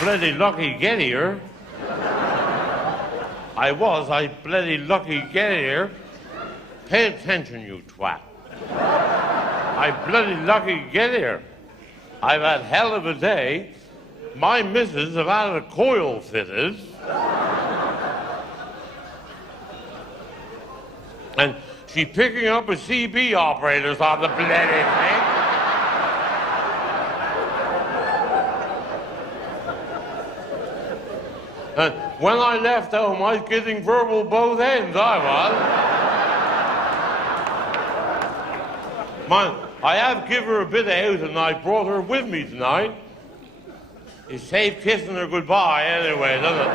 bloody lucky get here. I bloody lucky get here. Pay attention, you twat. I bloody lucky get here. I've had hell of a day. My missus have had a coil fitted. And she's picking up with CB operators on the bloody thing. And when I left home, I was getting verbal both ends, I was. I have given her a bit out and I brought her with me tonight. It's safe kissing her goodbye anyway, doesn't it?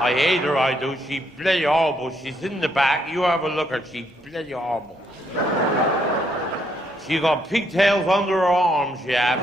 I hate her, I do. She's bloody horrible. She's in the back. You have a look at her. She's bloody horrible. She got pigtails under her arms, she has.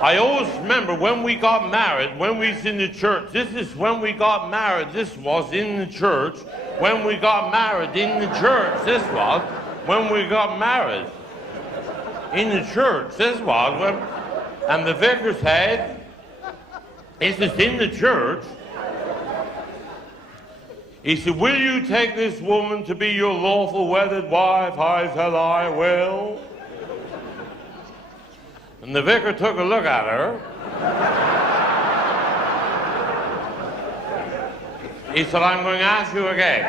I always remember when we got married, when we was in the church. This is when we got married. This was in the church. When we got married in the church. This was when we got married in the church. This was when, and the vicar said, this is in the church. He said, will you take this woman to be your lawful wedded wife? I said, I will. And the vicar took a look at her. He said, I'm going to ask you again.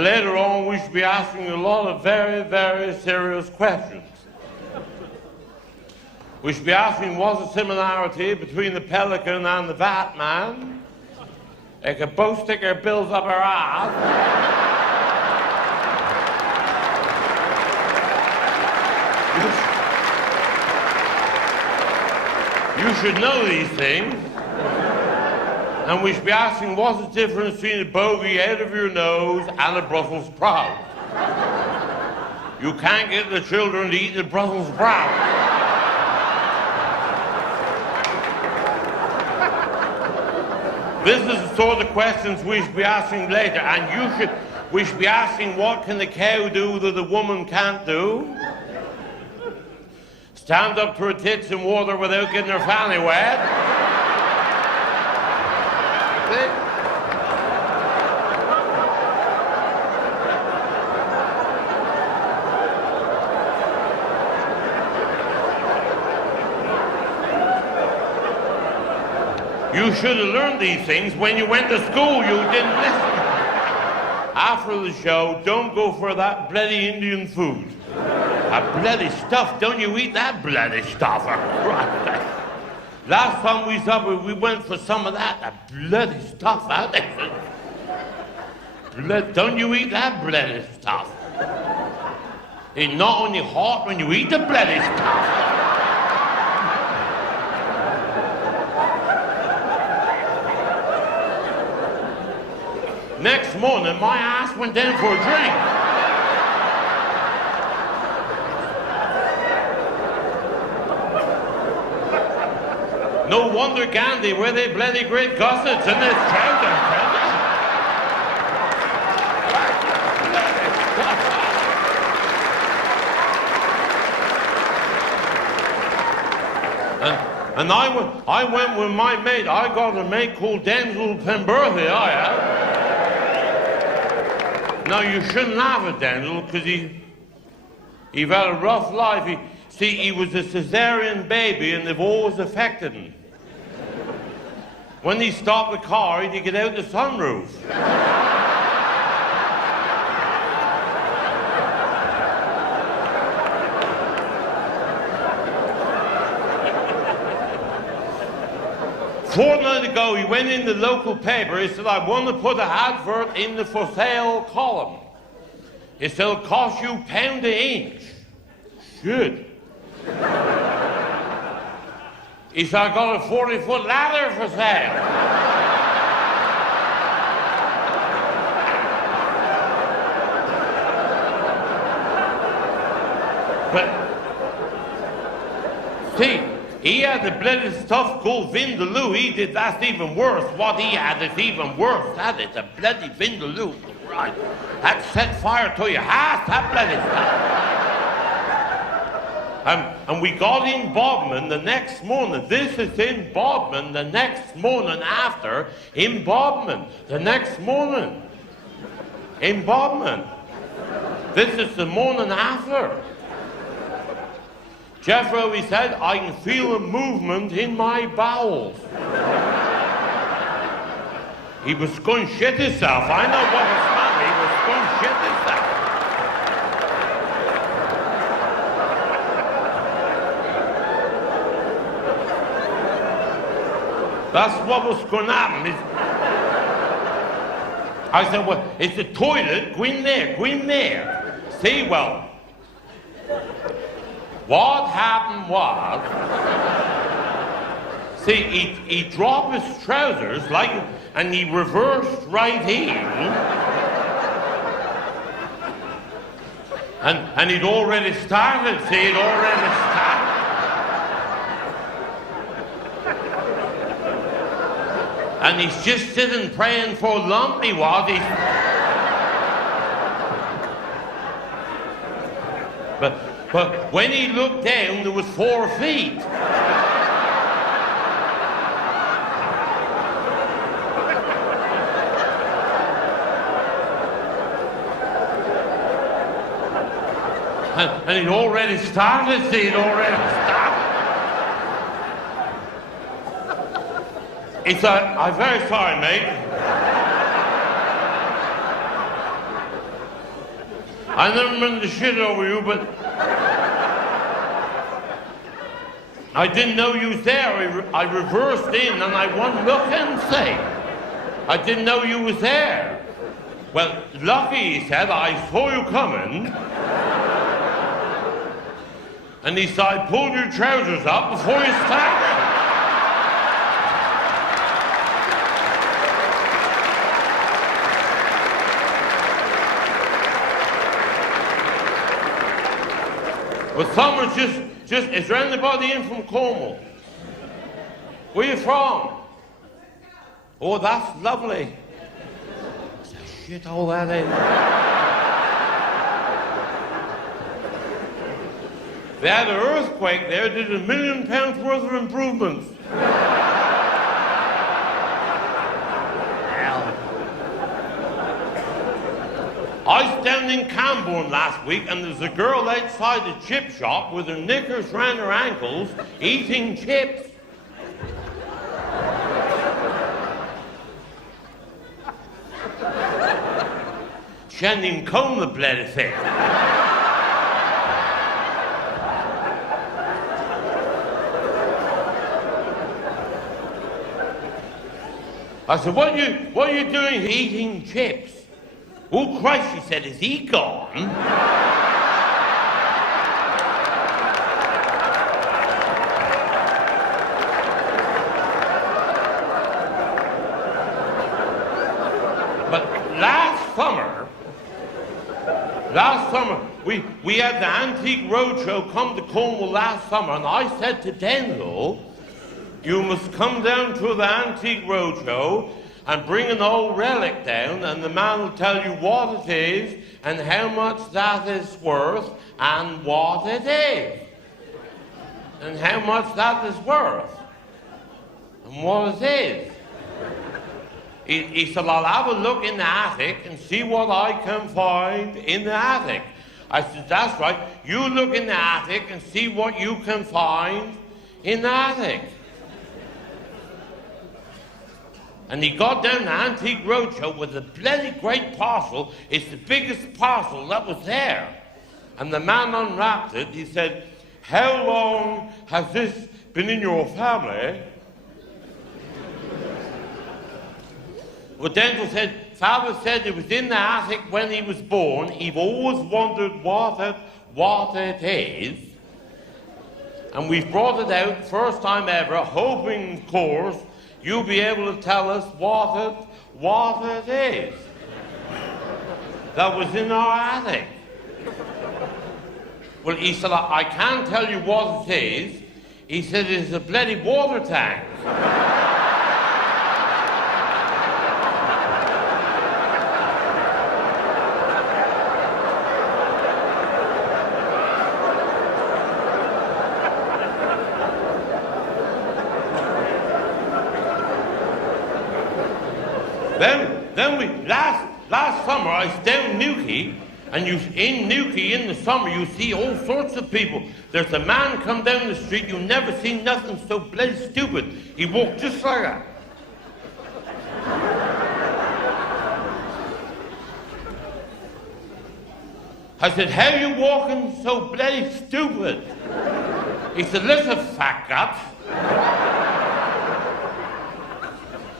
Later on, we should be asking a lot of very, very serious questions. We should be asking, what's the similarity between the pelican and the fat man? They could both stick their bills up our ass. You should know these things. And we should be asking, what's the difference between a bogey out of your nose and a Brussels sprout? You can't get the children to eat the Brussels sprout. This is the sort of questions we should be asking later, and we should be asking, what can the cow do that the woman can't do? Stand up to her tits in water without getting her fanny wet. You should have learned these things when you went to school. You didn't listen. After the show, don't go for that bloody Indian food. That bloody stuff. Don't you eat that bloody stuff. Last time we saw it, we went for some of that bloody stuff out there. Don't you eat that bloody stuff. It's not only hot when you eat the bloody stuff. Next morning, my ass went down for a drink. No wonder Gandhi were they bloody great gossips in this trouser. And I went with my mate. I got a mate called Denzil Penberthy, I have. Now, you shouldn't have it, Denzil, because he had a rough life. He was a cesarean baby, and they've always affected him. When he stopped the car, he'd get out the sunroof. Fortnight ago, he went in the local paper. He said, I want to put an advert in the for sale column. He said, it'll cost you £1 an inch. Should. He said, I got a 40-foot ladder for sale. But, see, He had the bloody stuff called Vindaloo. He did that's even worse. What he had is even worse. That is a bloody Vindaloo. Right. That set fire to your house, that bloody stuff. And we got in Bodmin the next morning. This is in Bodmin the next morning after. In Bodmin the next morning. In Bodmin. This is the morning after. Jethro, he said, I can feel a movement in my bowels. He was going to shit himself. I know what was happening. He was going to shit himself. That's what was going to happen. I said, well, it's the toilet. Go in there. Go in there. See, well, what happened was, see, he dropped his trousers and he reversed right in, and he'd already started. See, he'd already started. And he's just sitting praying for lump. He was. But when he looked down, there was 4 feet. And he'd already started, see, he'd already started. He said, I'm very sorry, mate. I never meant to shit over you, but I didn't know you was there. I reversed in and I went looking, say. I didn't know you was there. Well, lucky, he said, I saw you coming. And he said, I pulled your trousers up before you started. Well, summer's just, is there anybody in from Cornwall? Where you from? Oh, that's lovely. It's a shit all that is. They had an earthquake there, did £1 million worth of improvements. I was down in Camborne last week, and there's a girl outside the chip shop with her knickers round her ankles eating chips. She hadn't even combed the bloody thing. I said, what are you doing eating chips? Oh, Christ, she said, is he gone? But last summer, we had the Antique Roadshow come to Cornwall last summer, and I said to Denzil, you must come down to the Antique Roadshow and bring an old relic down, and the man will tell you what it is and how much that is worth and what it is. And how much that is worth and what it is. He said, I'll have a look in the attic and see what I can find in the attic. I said, that's right. You look in the attic and see what you can find in the attic. And he got down the Antique Roadshow with a bloody great parcel. It's the biggest parcel that was there. And the man unwrapped it. He said, how long has this been in your family? Well, Denzil said, Father said it was in the attic when he was born. He've always wondered what it is. And we've brought it out, first time ever, hoping, of course, you'll be able to tell us what it is that was in our attic. Well, he said, I can't tell you what it is. He said, it's a bloody water tank. Last summer I was down Newquay, and in Newquay in the summer you see all sorts of people. There's a man come down the street, you never seen nothing so bloody stupid. He walked just like that. I said, how you walking so bloody stupid? He said, listen, fat gut.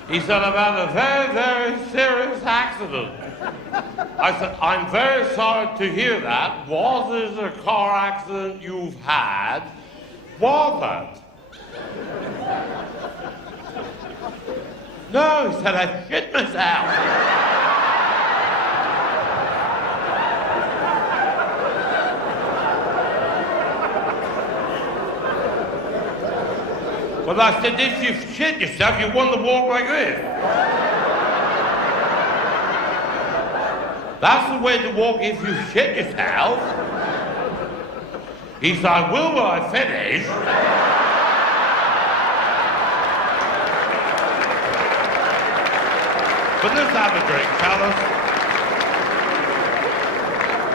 He said, I've had a very, very serious accident. I said, I'm very sorry to hear that. Was this a car accident you've had? Was it? No, he said, I shit myself. Well, I said, if you shit yourself, you want to walk like this. That's the way to walk if you shit yourself. He said, I will when I finish. But let's have a drink, shall us?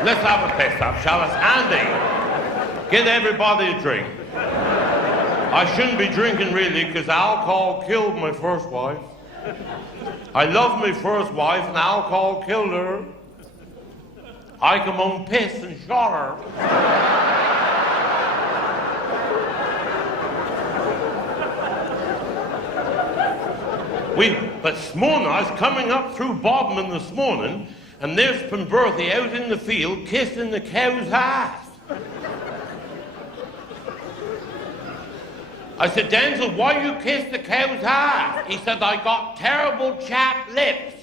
Let's have a piss up, shall us? Andy, get everybody a drink. I shouldn't be drinking really, because alcohol killed my first wife. I loved my first wife, and alcohol killed her. I come home pissed and shot her. But this morning, I was coming up through Bodmin this morning, and there's Penberthy out in the field kissing the cow's ass. I said, Denzil, why you kiss the cow's ass? He said, I got terrible chapped lips.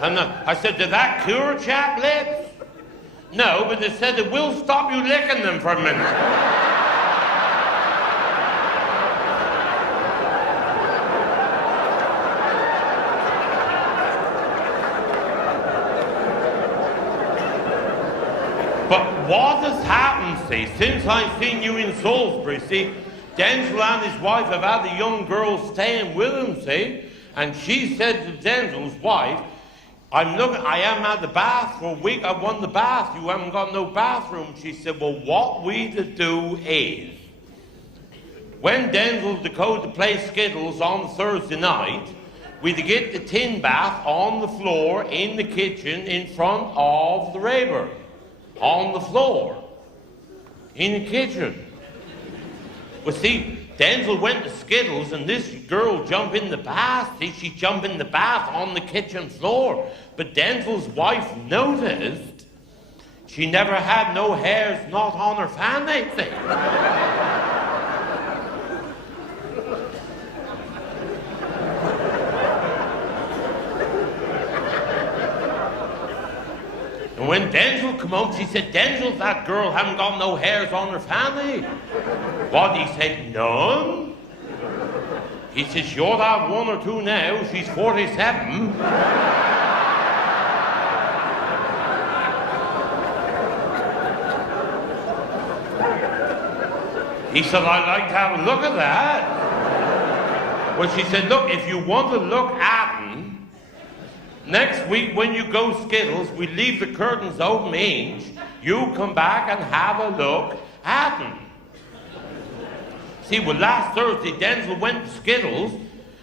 And I said, did that cure chapped lips? No, but they said it will stop you licking them for a minute. But what has happened, see, since I've seen you in Salisbury, see, Denzil and his wife have had a young girl staying with him, see, and she said to Denzil's wife, I am at the bath for a week, I want the bath, you haven't got no bathroom. She said, well, what we to do is, when Denzil to go to play Skittles on Thursday night, we to get the tin bath on the floor in the kitchen in front of the Rayburn. On the floor, in the kitchen. Well, see, Denzil went to Skittles, and this girl jumped in the bath. See, she jumped in the bath on the kitchen floor. But Denzil's wife noticed she never had no hairs not on her fanny. And when Denzil come home, she said, Denzil, that girl haven't got no hairs on her fanny. What? He said, none? He said, she ought to have one or two now. She's 47. He said, I'd like to have a look at that. Well, she said, look, if you want to look at him, next week when you go Skittles, we leave the curtains open inch. You come back and have a look at him. See, well, last Thursday, Denzil went to Skittles,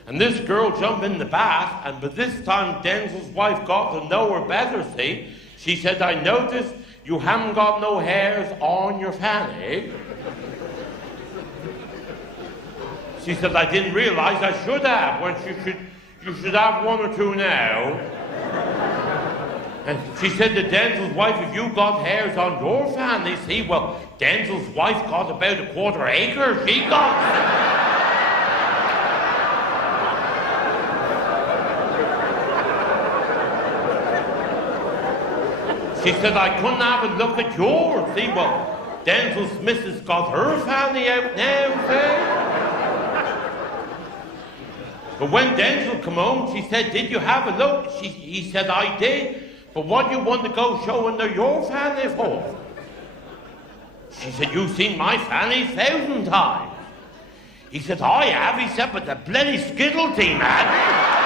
and this girl jumped in the bath, and by this time, Denzil's wife got to know her better, see. She said, I noticed you haven't got no hairs on your fanny. She said, I didn't realize I should have. Well, you should have one or two now. And she said to Denzil's wife, if you got hairs on your fanny, see, well, Denzil's wife got about a quarter acre. She got... She said, I couldn't have a look at yours. See, well, Denzil's missus got her family out now, see? But when Denzil come home, she said, did you have a look? He said, I did. But what do you want to go showing her your family for? She said, you've seen my family 1,000 times. He said, I have. He said, but the bloody skittle team, man.